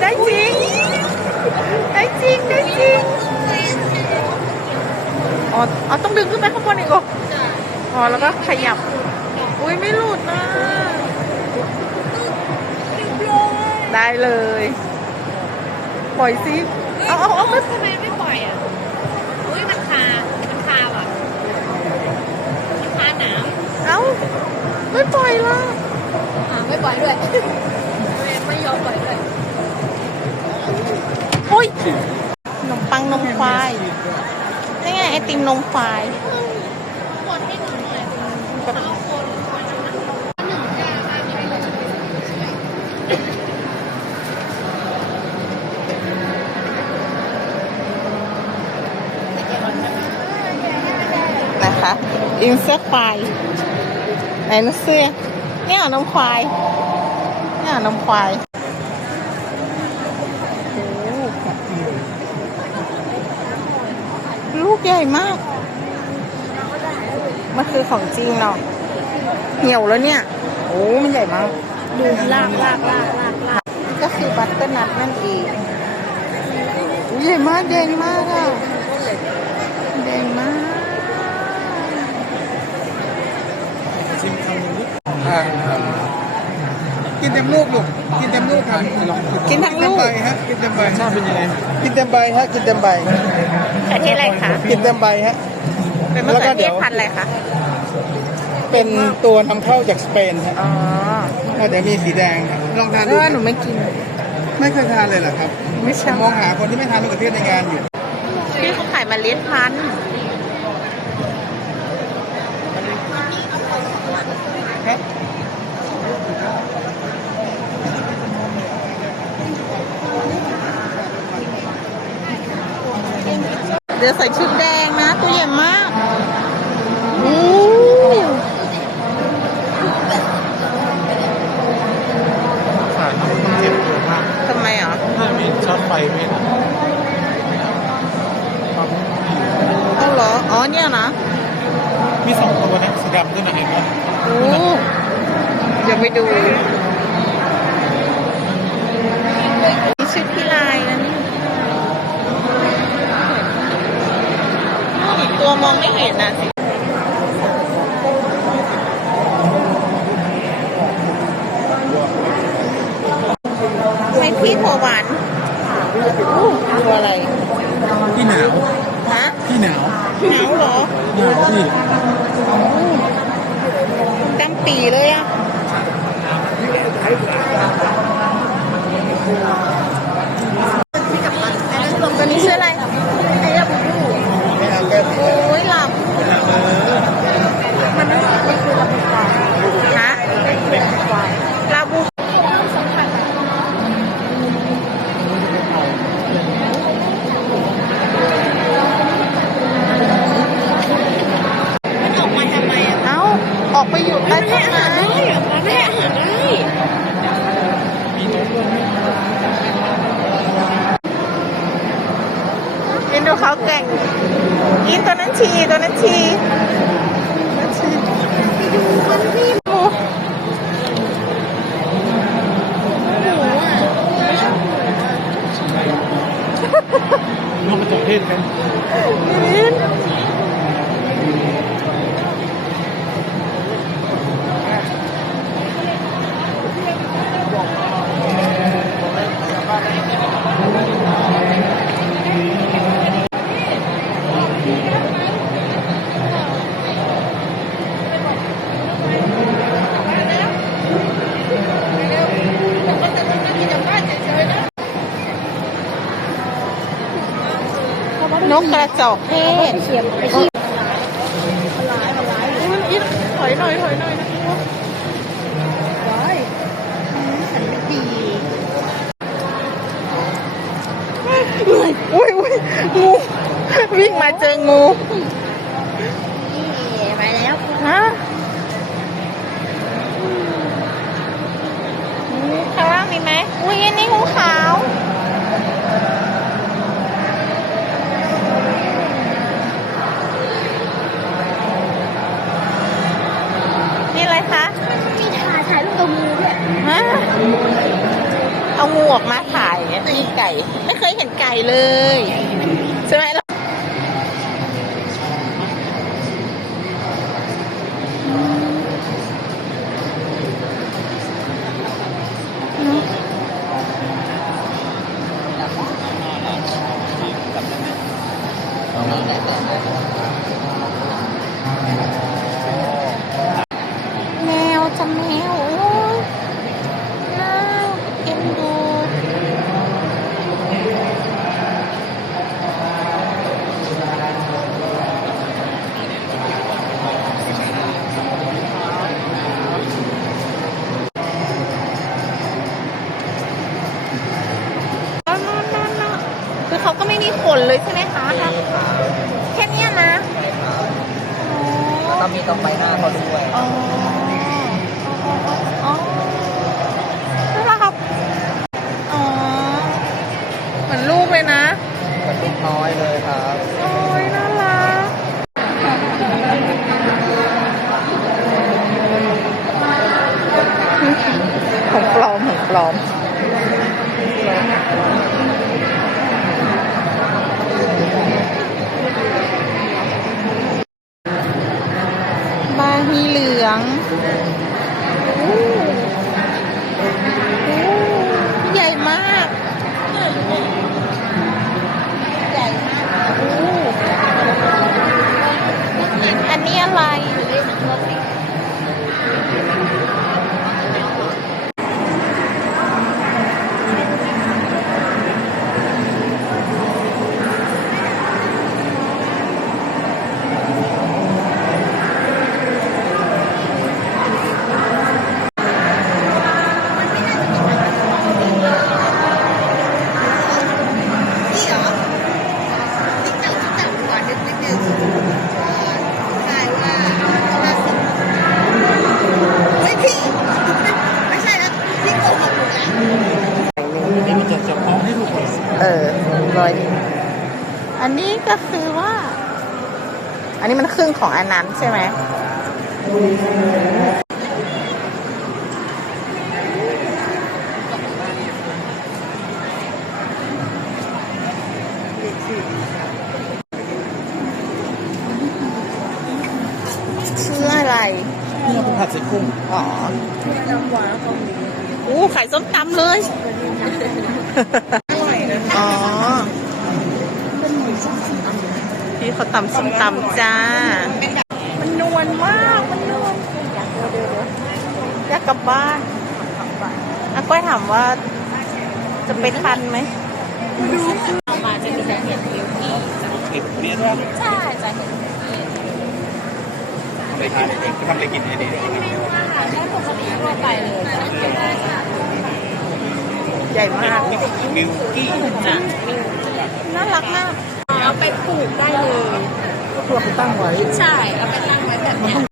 หลายลูกอุ้ยได้จริง ได้จริง ได้จริง อ๋ออ๋อต้องดึงขึ้นไปข้างบนอีกเหรออ๋อแล้วก็ขยับ อุ้ยไม่หลุดนะได้เลย ปล่อยซิเอาเอาเอาไม่ทำไมไม่ปล่อยอะอุ้ยมันคา มันคาว่ะมันคาหนามเอาไม่ปล่อยละอ่าไม่ปล่อยด้วย อ้ยขนมปังนมควายนี่ไงไอติมนมควายคนให้หนูหน่อยเอาคนหนึ่งจ้ามามีอะไรนะคะอินเสื้อควายไหนนเสื้อเนี่ยนมควายเนี่ยนมควายโอ้ลู กใหญ่มาก มันคือของจริงเนาะเหี่ยวแล้วเนี่ย โอ้มันใหญ่มาก ดูลากลากลากลากลากก็คือบัตเตอร์นัทนั่นเองอุ๊ยใหญ่มากแดงมากอะแดงมากชิมคำนี้ กินเต็มลูกลูก กินเต็มลูกครับกินทั้งลูกใบฮะ กินเต็มใบชาเป็นยังไง กินเต็มใบฮะ กินเต็มใบประเทศอะไรคะ กินเต็มใบฮะ เป็นมะแล้วก็เขือเดี๋เทยวศพันธุ์อะไรคะ เป็นตัวนำเข้าจากสเปนฮะอ๋อแล้วเดี๋ยวมีสีแดงครับลองทานเอดูอหนูไม่กิน ไม่เคยทานเลยเหรอครับ ไม่ชอบมองหาคนที่ไม่ทานมะเขือเทศในงานอยู่พี่เขาขายเมาเล็ดพันธุ์ ครับ เดี๋ยวใส่ชุดแดงนะตัวใหญ่มากอู้สารมันเจ็บตัวมากทำไมอะถ้ามีช็อตไฟไม่นะเอาเหรอ อ๋อเนี่ยนะ มีสองตัวนะสีดำด้วยนะเห็นไหมโอ้เดี๋ยวไปดูนี่ชุดพี่ลายนะนี่ ตัวมองไม่เห็นนะสิไม่พี่โทหวานอู้ตัวอะไรที่หนาวฮะที่หนาวหนาวเหรอหนาวนี่ดำปีเลยอะ ตัวนี้ชื่ออะไร ไม่เอาแก้ โอ้ยหลับมันไม่มันคือลาบูควายฮะลาบู มันออกมาทำไมอะ เอ้า ออกไปอยู่ใต้ต้นไม้ ได้ออกมาได้อาหารได้ กินดูเขา แก่งกินตัวนั้นชีตัวนั้นชีตัวนั้นชีดูมันพี่หมูนกกระจอกเทศกัน กิ นกกระจอกเทศเขียมไปที่ถอยหน่อยถอยหน่อยอุ้ยอุ้ยงูวิ่งมาเจองูไปแล้วฮะงูข้างล่างมีไหมอุ้ยนนี้งูข วนี่อะไรคะมีถ่ายถ่ายตีไก่ ไม่เคยเห็นไก่เลย ใช่ไหมล่ะแม อ๋อน่ารักครับ อ๋อ เหมือนลูกเลยนะเหมือนลูกน้อยเลยครับ โอ้ยน่ารัก ของปลอมของปลอม เหลือง อันนี้มันครึ่งของอันนั้นใช่ไหมชื่ออะไรนี่เป็นผัดใส่กุ้งอ๋ออู้ขายส้มตำเลย อร่อยนะ อ๋อ พี่เขาตำส้มตำจ้า มันนวลมาก มันนวลอยากกลับบ้านอาก้อยถามว่าจะไปทันไหมเอามาจะมีแต่เห็ดผิวที่เก็บเรียนว่าใช่จะเห็นทำอะไรทานเองทำอะไรกินเองไม่รู้อาหารได้ปกติทั่วไปเลยใหญ่มากมิวกี้จ้ะน่ารักมาก เอาไปปลูกได้เลยเพื่อไปตั้งไว้ ใช่ เอาไปตั้งไว้แบบเนี้ย